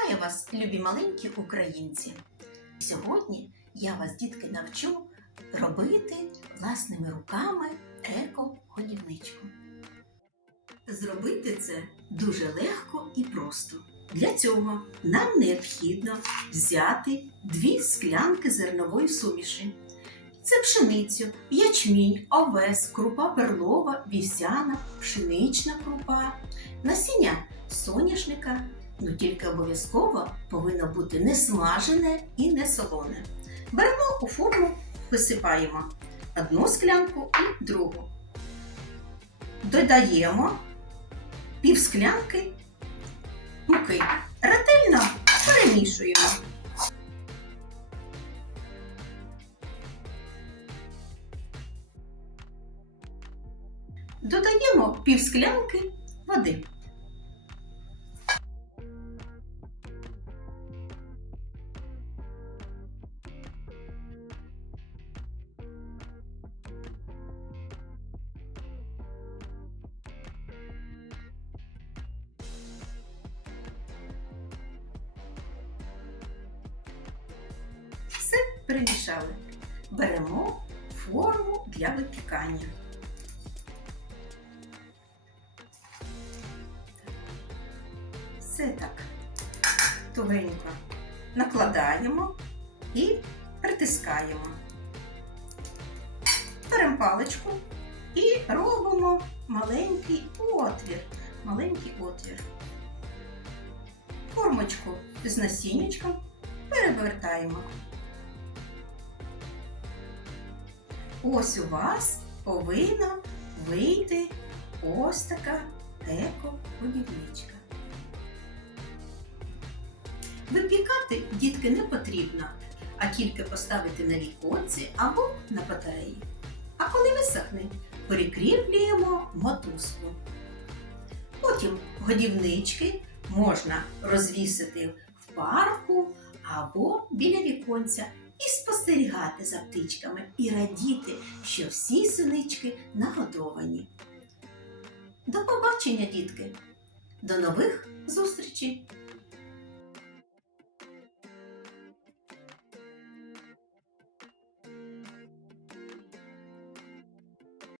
Вітаю вас, любі маленькі українці! Сьогодні я вас, дітки, навчу робити власними руками еко-годівничку. Зробити це дуже легко і просто. Для цього нам необхідно взяти дві склянки зернової суміші. Це пшеницю, ячмінь, овес, крупа перлова, вівсяна, пшенична крупа, насіння соняшника, ну тільки обов'язково повинно бути не смажене і не солоне. Беремо у форму, висипаємо одну склянку і другу. Додаємо пів склянки муки. Ретельно перемішуємо. Додаємо пів склянки води. Перемішали. Беремо форму для випікання. Все так тугенько накладаємо і притискаємо. Беремо паличку і робимо маленький отвір. Маленький отвір. Формочку з насіннячком перевертаємо. Ось у вас повинна вийти ось така еко-годівничка. Випікати дітки не потрібно, а тільки поставити на віконці або на батареї. А коли висохне, перекріплюємо мотузку. Потім годівнички можна розвісити в парку або біля віконця і спостерігати за птичками і радіти, що всі синички нагодовані. До побачення, дітки! До нових зустрічей!